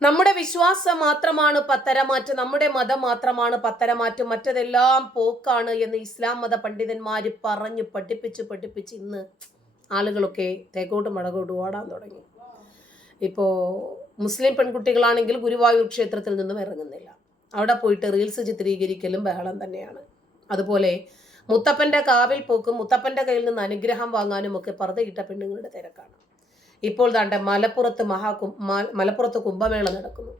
നമ്മുടെ വിശ്വാസം മാത്രമാണ് പത്തരമാറ്റ് നമ്മുടെ മതം മാത്രമാണ് പത്തരമാറ്റ് മറ്റതെല്ലാം പോക്കാണ് എന്ന് ഇസ്ലാം മത പണ്ഡിതന്മാർ പറഞ്ഞ് പഠിപ്പിച്ച് പഠിപ്പിച്ച് ഇന്ന് ആളുകളൊക്കെ തേക്കോട്ട് മടകോട്ട് ഓടാൻ തുടങ്ങി. ഇപ്പോൾ മുസ്ലിം പെൺകുട്ടികളാണെങ്കിൽ ഗുരുവായൂർ ക്ഷേത്രത്തിൽ നിന്നും ഇറങ്ങുന്നില്ല. അവിടെ പോയിട്ട് റീൽസ് ചിത്രീകരിക്കലും ബഹളം തന്നെയാണ്. അതുപോലെ മുത്തപ്പന്റെ കാവിൽ പോക്കും മുത്തപ്പന്റെ കയ്യിൽ നിന്ന് അനുഗ്രഹം വാങ്ങാനും ഒക്കെ പർദ്ദയിട്ട പെണ്ണുങ്ങളുടെ തിരക്കാണ്. ഇപ്പോൾ താണ്ട മലപ്പുറത്ത് മഹാകും മലപ്പുറത്ത് കുംഭമേള നടക്കുന്നു.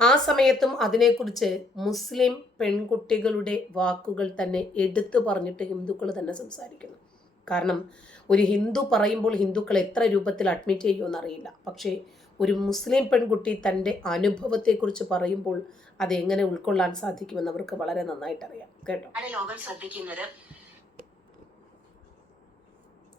ആ സമയത്തും അതിനെക്കുറിച്ച് മുസ്ലിം പെൺകുട്ടികളുടെ വാക്കുകൾ തന്നെ എടുത്തു പറഞ്ഞിട്ട് ഹിന്ദുക്കൾ തന്നെ സംസാരിക്കുന്നു. കാരണം ഒരു ഹിന്ദു പറയുമ്പോൾ ഹിന്ദുക്കൾ എത്ര രൂപത്തിൽ അഡ്മിറ്റ് ചെയ്യുമെന്ന് അറിയില്ല പക്ഷേ ഒരു മുസ്ലിം പെൺകുട്ടി തന്റെ അനുഭവത്തെക്കുറിച്ച് പറയുമ്പോൾ അത് എങ്ങനെ ഉൾക്കൊള്ളാൻ സാധിക്കുമെന്ന് അവർക്ക് വളരെ നന്നായിട്ട് അറിയാം കേട്ടോ ലോകം ശ്രദ്ധിക്കുന്നത്.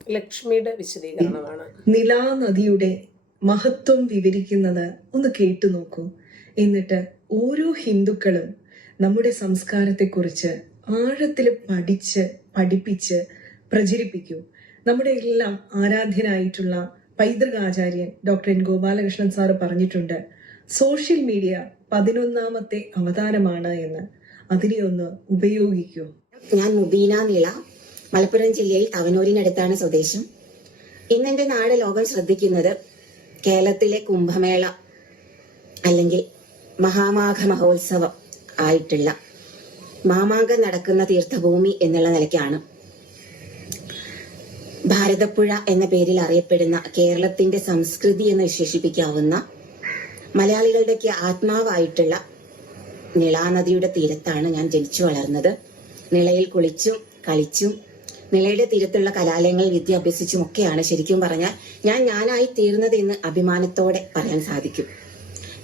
ലക്ഷ്മിയുടെ വിശദീകരണമാണ്. നിലാനദിയുടെ മഹത്വം വിവരിക്കുന്നത് ഒന്ന് കേട്ടു നോക്കൂ. എന്നിട്ട് ഓരോ ഹിന്ദുക്കളും നമ്മുടെ സംസ്കാരത്തെക്കുറിച്ച് ആഴത്തിൽ പഠിച്ച് പഠിപ്പിച്ച് പ്രചരിപ്പിക്കൂ. നമ്മുടെ എല്ലാം ആരാധ്യനായിട്ടുള്ള പൈതൃകാചാര്യൻ ഡോക്ടർ എൻ ഗോപാലകൃഷ്ണൻ സാറ് പറഞ്ഞിട്ടുണ്ട് സോഷ്യൽ മീഡിയ പതിനൊന്നാമത്തെ അവതാരമാണ് എന്ന്. അതിനെ ഒന്ന് ഉപയോഗിക്കൂ. ഞാൻ മുബീന നിള മലപ്പുറം ജില്ലയിൽ തവനൂരിനടുത്താണ് സ്വദേശം. ഇന്ന് എന്റെ നാട് ലോകം ശ്രദ്ധിക്കുന്നത് കേരളത്തിലെ കുംഭമേള അല്ലെങ്കിൽ മഹാമാഘ മഹോത്സവം ആയിട്ടുള്ള മാമാങ്കം നടക്കുന്ന തീർത്ഥഭൂമി എന്നുള്ള നിലയ്ക്കാണ്. ഭാരതപ്പുഴ എന്ന പേരിൽ അറിയപ്പെടുന്ന കേരളത്തിന്റെ സംസ്കൃതി എന്ന് വിശേഷിപ്പിക്കാവുന്ന മലയാളികളുടെയൊക്കെ ആത്മാവായിട്ടുള്ള നിളാനദിയുടെ തീരത്താണ് ഞാൻ ജനിച്ചു വളർന്നത്. നിളയിൽ കുളിച്ചും കളിച്ചും നിളയുടെ തീരത്തുള്ള കലാലയങ്ങളിൽ വിദ്യ അഭ്യസിച്ചുമൊക്കെയാണ് ശരിക്കും പറഞ്ഞാൽ ഞാൻ ഞാനായി തീർന്നത് എന്ന് അഭിമാനത്തോടെ പറയാൻ സാധിക്കും.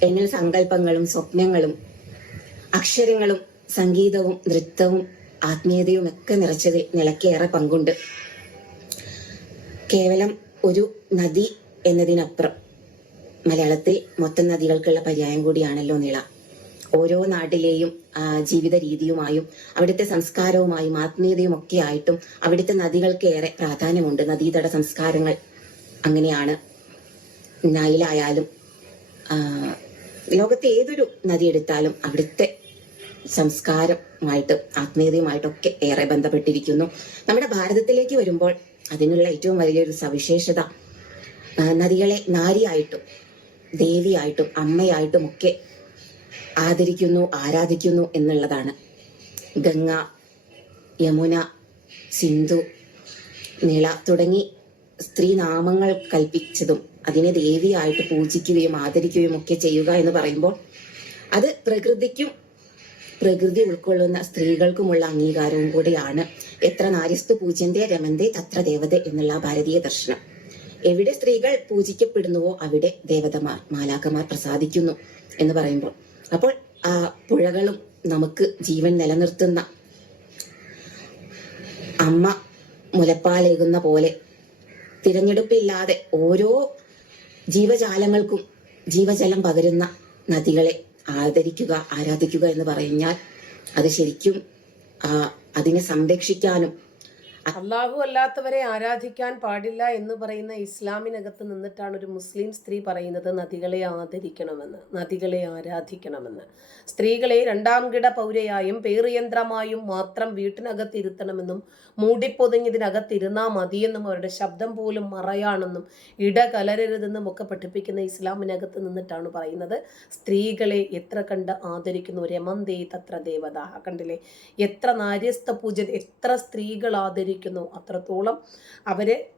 എന്നിൽ സങ്കല്പങ്ങളും സ്വപ്നങ്ങളും അക്ഷരങ്ങളും സംഗീതവും നൃത്തവും ആത്മീയതയും ഒക്കെ നിറച്ചതിൽ നിലക്കേറെ പങ്കുണ്ട്. കേവലം ഒരു നദി എന്നതിനപ്പുറം മലയാളത്തിൽ മൊത്തം നദികൾക്കുള്ള പര്യായം കൂടിയാണല്ലോ നിള. ഓരോ നാട്ടിലെയും ജീവിത രീതിയുമായും അവിടുത്തെ സംസ്കാരവുമായും ആത്മീയതയും ഒക്കെ ആയിട്ടും അവിടുത്തെ നദികൾക്ക് ഏറെ പ്രാധാന്യമുണ്ട്. നദീതട സംസ്കാരങ്ങൾ അങ്ങനെയാണ് നൈലായാലും ലോകത്തെ ഏതൊരു നദി എടുത്താലും അവിടുത്തെ സംസ്കാരമായിട്ട് ആത്മീയതയുമായിട്ടൊക്കെ ഏറെ ബന്ധപ്പെട്ടിരിക്കുന്നു. നമ്മുടെ ഭാരതത്തിലേക്ക് വരുമ്പോൾ അതിനുള്ള ഏറ്റവും വലിയൊരു സവിശേഷത നദികളെ നാരിയായിട്ടും ദേവിയായിട്ടും അമ്മയായിട്ടും ഒക്കെ ആദരിക്കുന്നു ആരാധിക്കുന്നു എന്നുള്ളതാണ്. ഗംഗ യമുന സിന്ധു നിള തുടങ്ങി സ്ത്രീനാമങ്ങൾ കൽപ്പിച്ചതും അതിനെ ദേവിയായിട്ട് പൂജിക്കുകയും ആദരിക്കുകയും ഒക്കെ ചെയ്യുക എന്ന് പറയുമ്പോൾ അത് പ്രകൃതിക്കും പ്രകൃതി ഉൾക്കൊള്ളുന്ന സ്ത്രീകൾക്കുമുള്ള അംഗീകാരവും കൂടിയാണ്. എത്ര നാര്യസ്തു പൂജ്യന്തേ രമന്തേ തത്ര ദേവത എന്നുള്ള ഭാരതീയ ദർശനം. എവിടെ സ്ത്രീകൾ പൂജിക്കപ്പെടുന്നുവോ അവിടെ ദേവതമാർ മാലാക്കമാർ പ്രസാദിക്കുന്നു എന്ന് പറയുമ്പോൾ അപ്പോൾ ആ പുഴകളും നമുക്ക് ജീവൻ നിലനിർത്തുന്ന അമ്മ മുലപ്പാലേകുന്ന പോലെ തിരഞ്ഞെടുപ്പില്ലാതെ ഓരോ ജീവജാലങ്ങൾക്കും ജീവജലം പകരുന്ന നദികളെ ആദരിക്കുക ആരാധിക്കുക എന്ന് പറഞ്ഞാൽ അത് ശരിക്കും അതിനെ സംരക്ഷിക്കാനും അള്ളാഹു അല്ലാത്തവരെ ആരാധിക്കാൻ പാടില്ല എന്ന് പറയുന്ന ഇസ്ലാമിനകത്ത് നിന്നിട്ടാണ് ഒരു മുസ്ലിം സ്ത്രീ പറയുന്നത് നദികളെ ആദരിക്കണമെന്ന് നദികളെ ആരാധിക്കണമെന്ന്. സ്ത്രീകളെ രണ്ടാം കിട പൗരയായും പേറിയന്ത്രമായും മാത്രം വീട്ടിനകത്ത് ഇരുത്തണമെന്നും മൂടിപ്പൊതിഞ്ഞതിനകത്തിരുന്നാ മതിയെന്നും അവരുടെ ശബ്ദം പോലും മറയാണെന്നും ഇട കലരരുതെന്നും ഒക്കെ പഠിപ്പിക്കുന്ന ഇസ്ലാമിനകത്ത് നിന്നിട്ടാണ് പറയുന്നത്. സ്ത്രീകളെ എത്ര കണ്ട് ആദരിക്കുന്നു? രമന്തേ തത്ര ദേവത. കണ്ടില്ലേ? എത്ര നാര്യസ്ഥ പൂജ എത്ര സ്ത്രീകൾ ആദരിക്കുന്നു. അത്രത്തോളം അവരെ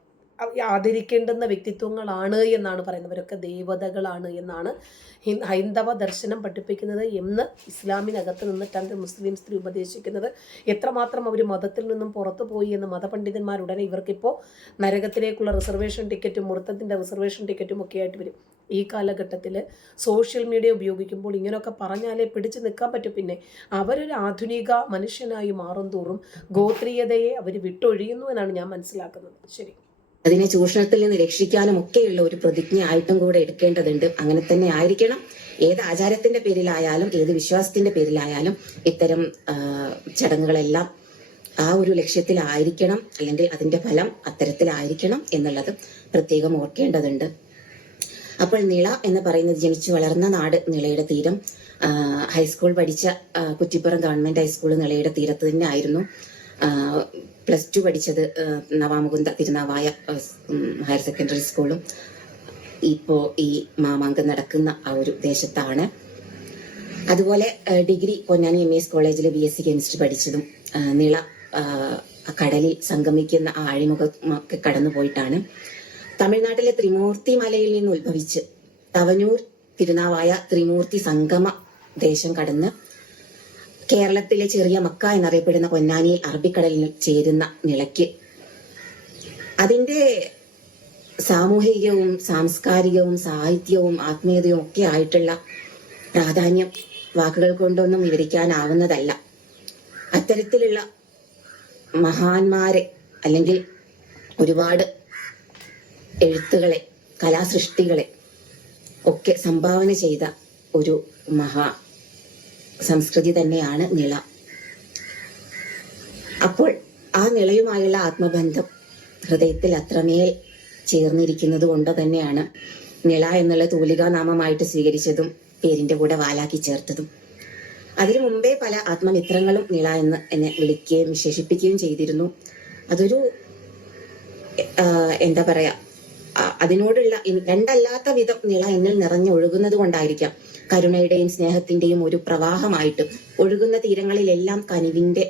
അവ- ആദരിക്കേണ്ടുന്ന വ്യക്തിത്വങ്ങളാണ് എന്നാണ് പറയുന്നത്. അവരൊക്കെ ദേവതകളാണ് എന്നാണ് ഹൈന്ദവ ദർശനം പഠിപ്പിക്കുന്നത് എന്ന് ഇസ്ലാമിനകത്ത് നിന്നിട്ടാണ് മുസ്ലിം സ്ത്രീ ഉപദേശിക്കുന്നത്. എത്രമാത്രം അവർ മതത്തിൽ നിന്നും പുറത്തു പോയി എന്ന് മതപണ്ഡിതന്മാരുടനെ ഇവർക്കിപ്പോൾ നരകത്തിലേക്കുള്ള റിസർവേഷൻ ടിക്കറ്റും മുഹൂർത്തത്തിന്റെ റിസർവേഷൻ ടിക്കറ്റും ഒക്കെ ആയിട്ട് വരും. ഈ കാലഘട്ടത്തിൽ സോഷ്യൽ മീഡിയ ഉപയോഗിക്കുമ്പോൾ ഇങ്ങനെയൊക്കെ പറഞ്ഞാലേ പിടിച്ചു നിൽക്കാൻ പറ്റും. പിന്നെ അവരൊരു ആധുനിക മനുഷ്യനായി മാറും തോറും ഗോത്രീയതയെ അവർ വിട്ടൊഴിയുന്നു എന്നാണ് ഞാൻ മനസ്സിലാക്കുന്നത്. ശരി. അതിനെ ചൂഷണത്തിൽ നിന്ന് രക്ഷിക്കാനും ഒക്കെയുള്ള ഒരു പ്രതിജ്ഞ ആയിട്ടും കൂടെ എടുക്കേണ്ടതുണ്ട്. അങ്ങനെ തന്നെ ആയിരിക്കണം. ഏത് ആചാരത്തിന്റെ പേരിലായാലും ഏത് വിശ്വാസത്തിന്റെ പേരിലായാലും ഇത്തരം ചടങ്ങുകളെല്ലാം ആ ഒരു ലക്ഷ്യത്തിലായിരിക്കണം. അല്ലെങ്കിൽ അതിന്റെ ഫലം അത്തരത്തിലായിരിക്കണം എന്നുള്ളത് പ്രത്യേകം ഓർക്കേണ്ടതുണ്ട്. അപ്പോൾ നിള എന്ന് പറയുന്നത് ജനിച്ചു വളർന്ന നാട് നിളയുടെ തീരം. ഹൈസ്കൂൾ പഠിച്ച കുറ്റിപ്പുറം ഗവൺമെന്റ് ഹൈസ്കൂൾ നിളയുടെ തീരത്ത് തന്നെ ആയിരുന്നു പ്ലസ് ടു പഠിച്ചത് നവാമുകുന്ദ തിരുനാവായ ഹയർ സെക്കൻഡറി സ്കൂളും ഇപ്പോ ഈ മാമാങ്കം നടക്കുന്ന ആ ഒരു ദേശത്താണ്. അതുപോലെ ഡിഗ്രി പൊന്നാനി എം എസ് കോളേജിൽ ബി എസ് സി കെമിസ്ട്രി പഠിച്ചതും നിള കടലിൽ സംഗമിക്കുന്ന ആ അഴിമുഖമൊക്കെ കടന്നു പോയിട്ടാണ് തമിഴ്നാട്ടിലെ ത്രിമൂർത്തി മലയിൽ നിന്ന് ഉത്ഭവിച്ച് തവനൂർ തിരുനാവായ ത്രിമൂർത്തി സംഗമ ദേശം കടന്ന് കേരളത്തിലെ ചെറിയ മക്ക എന്നറിയപ്പെടുന്ന പൊന്നാനിയിൽ അറബിക്കടലിൽ ചേരുന്ന നിലയ്ക്ക്. അതിന്റെ സാമൂഹികവും സാംസ്കാരികവും സാഹിത്യവും ആത്മീയതയും ഒക്കെ ആയിട്ടുള്ള പ്രാധാന്യം വാക്കുകൾ കൊണ്ടൊന്നും വിവരിക്കാനാവുന്നതല്ല. അത്തരത്തിലുള്ള മഹാന്മാരെ അല്ലെങ്കിൽ ഒരുപാട് എഴുത്തുകളെ കലാസൃഷ്ടികളെ ഒക്കെ സംഭാവന ചെയ്ത ഒരു മഹാ സംസ്കൃതി തന്നെയാണ് നിള. അപ്പോൾ ആ നിളയുമായുള്ള ആത്മബന്ധം ഹൃദയത്തിൽ അത്രമേൽ ചേർന്നിരിക്കുന്നത് കൊണ്ട് തന്നെയാണ് നിള എന്നുള്ള തൂലികാനാമമായിട്ട് സ്വീകരിച്ചതും പേരിന്റെ കൂടെ വാലാക്കി ചേർത്തതും. അതിനു മുമ്പേ പല ആത്മമിത്രങ്ങളും നിള എന്ന് എന്നെ വിളിക്കുകയും വിശേഷിപ്പിക്കുകയും ചെയ്തിരുന്നു. അതൊരു എന്താ പറയാ അതിനോടുള്ള രണ്ടല്ലാത്ത വിധം നിള എന്നിൽ നിറഞ്ഞൊഴുകുന്നത് കൊണ്ടായിരിക്കാം കരുണയുടെയും സ്നേഹത്തിന്റെയും ഒരു പ്രവാഹമായിട്ട് ഒഴുകുന്ന തീരങ്ങളിലെല്ലാം കനിവിന്റെ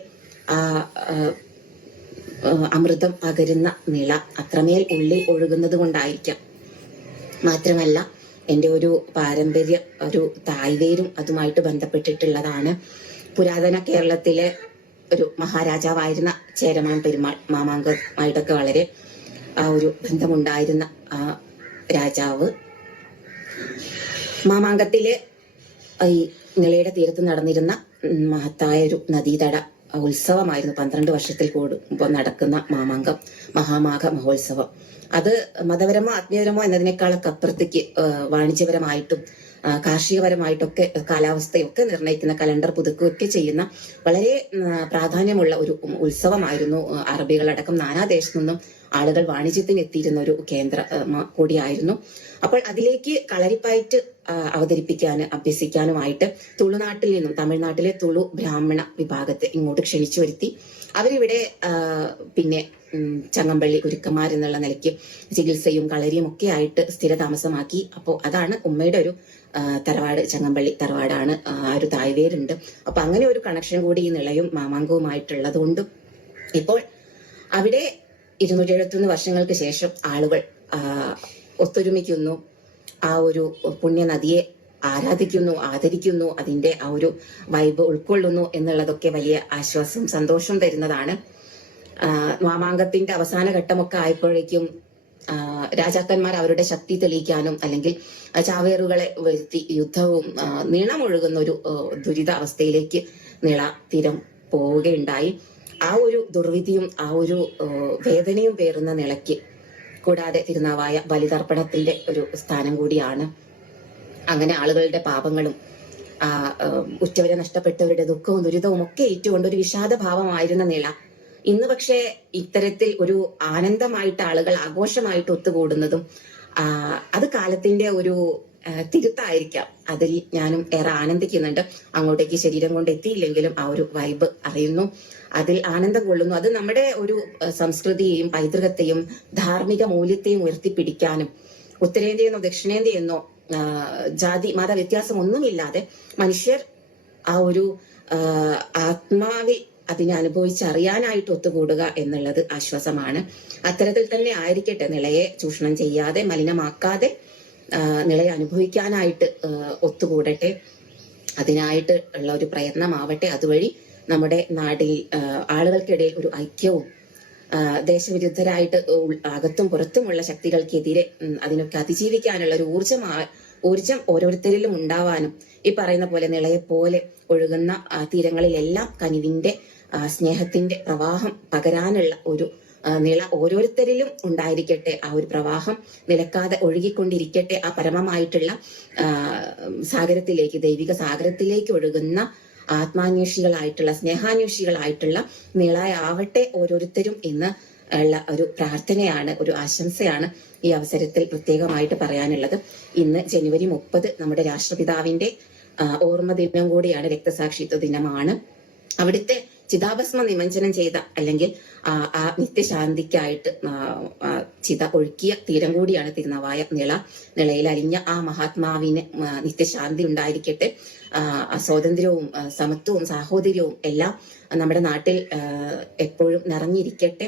അമൃതം പകരുന്ന നിള അത്രമേൽ ഉള്ളിൽ ഒഴുകുന്നത് കൊണ്ടായിരിക്കാം. മാത്രമല്ല എന്റെ ഒരു പാരമ്പര്യ ഒരു തായ്വേരും അതുമായിട്ട് ബന്ധപ്പെട്ടിട്ടുള്ളതാണ് പുരാതന കേരളത്തിലെ ഒരു മഹാരാജാവായിരുന്ന ചേരമാൻ പെരുമാൾ മാമാങ്കമായിട്ടൊക്കെ വളരെ ആ ഒരു ബന്ധമുണ്ടായിരുന്ന ആ രാജാവ്. മാമാങ്കത്തിലെ ഈ നിളയുടെ തീരത്ത് നടന്നിരുന്ന മഹത്തായ ഒരു നദീതട ഉത്സവമായിരുന്നു പന്ത്രണ്ട് വർഷത്തിൽ കൂടുമ്പോൾ നടക്കുന്ന മാമാങ്കം മഹാമാഘ മഹോത്സവം. അത് മതപരമോ ആത്മീയപരമോ എന്നതിനേക്കാളൊക്കെ അപ്പുറത്തേക്ക് വാണിജ്യപരമായിട്ടും കാർഷികപരമായിട്ടൊക്കെ കാലാവസ്ഥയൊക്കെ നിർണയിക്കുന്ന കലണ്ടർ പുതുക്കുകയൊക്കെ ചെയ്യുന്ന വളരെ പ്രാധാന്യമുള്ള ഒരു ഉത്സവമായിരുന്നു അറബികളടക്കം നാനാദേശത്തു നിന്നും ആളുകൾ വാണിജ്യത്തിന് എത്തിയിരുന്ന ഒരു കേന്ദ്ര കൂടിയായിരുന്നു. അപ്പോൾ അതിലേക്ക് കളരിപ്പയറ്റ് അവതരിപ്പിക്കാൻ അഭ്യസിക്കാനുമായിട്ട് തുളുനാട്ടിൽ നിന്നും തമിഴ്നാട്ടിലെ തുളു ബ്രാഹ്മണ വിഭാഗത്തെ ഇങ്ങോട്ട് ക്ഷണിച്ചു വരുത്തി. അവരിവിടെ പിന്നെ ചങ്ങമ്പള്ളി ഗുരുക്കന്മാർ എന്നുള്ള നിലയ്ക്ക് ചികിത്സയും കളരിയും ഒക്കെ ആയിട്ട് സ്ഥിരതാമസമാക്കി. അപ്പോൾ അതാണ് ഉമ്മയുടെ ഒരു തറവാട് ചങ്ങമ്പള്ളി തറവാടാണ് ആ ഒരു തായ്വേരുണ്ട്. അപ്പൊ അങ്ങനെ ഒരു കണക്ഷൻ കൂടി ഈ നിളയും മാമാങ്കവുമായിട്ടുള്ളത് കൊണ്ടും ഇപ്പോൾ അവിടെ ഇരുന്നൂറ്റി എഴുപത്തൊന്ന് വർഷങ്ങൾക്ക് ശേഷം ആളുകൾ ഒത്തൊരുമിക്കുന്നു. ആ ഒരു പുണ്യനദിയെ ആരാധിക്കുന്നു ആദരിക്കുന്നു അതിന്റെ ആ ഒരു വൈബ് ഉൾക്കൊള്ളുന്നു എന്നുള്ളതൊക്കെ വലിയ ആശ്വാസം സന്തോഷം തരുന്നതാണ്. ആ, മാമാങ്കത്തിന്റെ അവസാന ഘട്ടമൊക്കെ ആയപ്പോഴേക്കും രാജാക്കന്മാർ അവരുടെ ശക്തി തെളിയിക്കാനും അല്ലെങ്കിൽ ചാവേറുകളെ വരുത്തി യുദ്ധവും നീളമൊഴുകുന്ന ഒരു ദുരിതാവസ്ഥയിലേക്ക് നീള തീരം പോവുകയുണ്ടായി. ആ ഒരു ദുർവിധിയും ആ ഒരു വേദനയും പേറുന്ന നിലയ്ക്ക് കൂടാതെ തിരുനാവായ ബലിതർപ്പണത്തിന്റെ ഒരു സ്ഥാനം കൂടിയാണ്. അങ്ങനെ ആളുകളുടെ പാപങ്ങളും ആ, ഉച്ചവരെ നഷ്ടപ്പെട്ടവരുടെ ദുഃഖവും ദുരിതവും ഒക്കെ ഏറ്റുകൊണ്ട് ഒരു വിഷാദഭാവമായിരുന്ന നില ഇന്ന് പക്ഷേ ഇത്തരത്തിൽ ഒരു ആനന്ദമായിട്ട് ആളുകൾ ആഘോഷമായിട്ട് ഒത്തുകൂടുന്നതും ആ, അത് കാലത്തിന്റെ ഒരു തിരുത്തായിരിക്കാം. അതിൽ ഞാനും ഏറെ ആനന്ദിക്കുന്നുണ്ട്. അങ്ങോട്ടേക്ക് ശരീരം കൊണ്ട് എത്തിയില്ലെങ്കിലും ആ ഒരു വൈബ് അറിയുന്നു. അതിൽ ആനന്ദം കൊള്ളുന്നു. അത് നമ്മുടെ ഒരു സംസ്കൃതിയെയും പൈതൃകത്തെയും ധാർമ്മിക മൂല്യത്തെയും ഉയർത്തിപ്പിടിക്കാനും ഉത്തരേന്ത്യയെന്നോ ദക്ഷിണേന്ത്യയെന്നോ ജാതി മത വ്യത്യാസം ഒന്നുമില്ലാതെ മനുഷ്യർ ആ ഒരു ആത്മാവി അതിനെ അനുഭവിച്ചറിയാനായിട്ട് ഒത്തുകൂടുക എന്നുള്ളത് ആശ്വാസമാണ്. അത്തരത്തിൽ തന്നെ ആയിരിക്കട്ടെ നിലയെ ചൂഷണം ചെയ്യാതെ മലിനമാക്കാതെ നിളയെ അനുഭവിക്കാനായിട്ട് ഒത്തുകൂടട്ടെ. അതിനായിട്ട് ഉള്ള ഒരു പ്രയത്നമാവട്ടെ. അതുവഴി നമ്മുടെ നാടിൽ ആളുകൾക്കിടയിൽ ഒരു ഐക്യവും ദേശവിരുദ്ധരായിട്ട് അകത്തും പുറത്തുമുള്ള ശക്തികൾക്കെതിരെ അതിനൊക്കെ അതിജീവിക്കാനുള്ള ഒരു ഊർജം ഊർജം ഓരോരുത്തരിലും ഉണ്ടാവാനും ഈ പറയുന്ന പോലെ നിളയെ പോലെ ഒഴുകുന്ന തീരങ്ങളിലെല്ലാം കനിവിന്റെ സ്നേഹത്തിന്റെ പ്രവാഹം പകരാനുള്ള ഒരു നിള ഓരോരുത്തരിലും ഉണ്ടായിരിക്കട്ടെ. ആ ഒരു പ്രവാഹം നിലക്കാതെ ഒഴുകിക്കൊണ്ടിരിക്കട്ടെ. ആ പരമമായിട്ടുള്ള സാഗരത്തിലേക്ക് ദൈവിക സാഗരത്തിലേക്ക് ഒഴുകുന്ന ആത്മാന്വേഷികളായിട്ടുള്ള സ്നേഹാന്വേഷികളായിട്ടുള്ള നിളയാവട്ടെ ഓരോരുത്തരും എന്ന് ഉള്ള ഒരു പ്രാർത്ഥനയാണ് ഒരു ആശംസയാണ് ഈ അവസരത്തിൽ പ്രത്യേകമായിട്ട് പറയാനുള്ളത്. ഇന്ന് ജനുവരി മുപ്പത് നമ്മുടെ രാഷ്ട്രപിതാവിന്റെ ഓർമ്മ ദിനം കൂടിയാണ് രക്തസാക്ഷിത്വ ദിനമാണ്. അവിടുത്തെ ചിതാഭസ്മ നിമഞ്ജനം ചെയ്ത അല്ലെങ്കിൽ നിത്യശാന്തിക്കായിട്ട് ചിത ഒഴുക്കിയ തീരം കൂടിയാണ് തിരുനവായ നിള. നിളയിൽ അലിഞ്ഞ ആ മഹാത്മാവിന് നിത്യശാന്തി ഉണ്ടായിരിക്കട്ടെ. സ്വാതന്ത്ര്യവും സമത്വവും സാഹോദര്യവും എല്ലാം നമ്മുടെ നാട്ടിൽ എപ്പോഴും നിറഞ്ഞിരിക്കട്ടെ.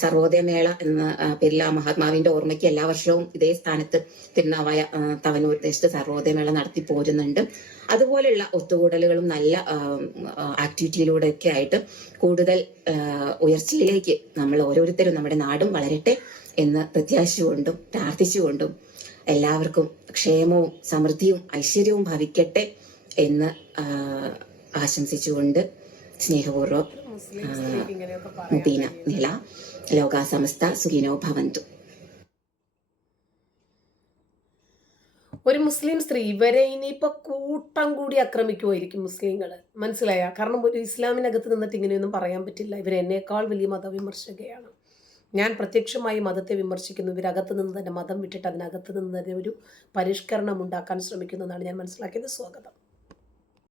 സർവോദയമേള എന്ന പേരിൽ ആ മഹാത്മാവിന്റെ ഓർമ്മയ്ക്ക് എല്ലാ വർഷവും ഇതേ സ്ഥാനത്ത് തിരുനാവായ തവനൂർ ദേശത്ത് സർവോദയമേള നടത്തി പോരുന്നുണ്ട്. അതുപോലെയുള്ള ഒത്തുകൂടലുകളും നല്ല ആക്ടിവിറ്റിയിലൂടെയൊക്കെ ആയിട്ട് കൂടുതൽ ഉയർച്ചയിലേക്ക് നമ്മൾ ഓരോരുത്തരും നമ്മുടെ നാടും വളരട്ടെ എന്ന് പ്രത്യാശിച്ചുകൊണ്ടും പ്രാർത്ഥിച്ചുകൊണ്ടും എല്ലാവർക്കും ക്ഷേമവും സമൃദ്ധിയും ഐശ്വര്യവും ഭവിക്കട്ടെ എന്ന് ആശംസിച്ചുകൊണ്ട് സ്നേഹപൂർവം ദീന മുബീന നില. ലോകാസമസ്ത സുഖിനോ ഭവന്തു. ഒരു മുസ്ലിം സ്ത്രീ ഇവരെ ഇനിയിപ്പോ കൂട്ടം കൂടി ആക്രമിക്കുമായിരിക്കും മുസ്ലിങ്ങൾ മനസ്സിലായ? കാരണം ഒരു ഇസ്ലാമിനകത്ത് നിന്നിട്ട് ഇങ്ങനെയൊന്നും പറയാൻ പറ്റില്ല. ഇവർ എന്നേക്കാൾ വലിയ മതവിമർശകയാണ്. ഞാൻ പ്രത്യക്ഷമായി മതത്തെ വിമർശിക്കുന്നു. ഇവരകത്ത് നിന്ന് തന്നെ മതം വിട്ടിട്ട് അതിനകത്ത് നിന്ന് തന്നെ ഒരു പരിഷ്കരണം ഉണ്ടാക്കാൻ ശ്രമിക്കുന്നു എന്നാണ് ഞാൻ മനസ്സിലാക്കിയത്. സ്വാഗതം.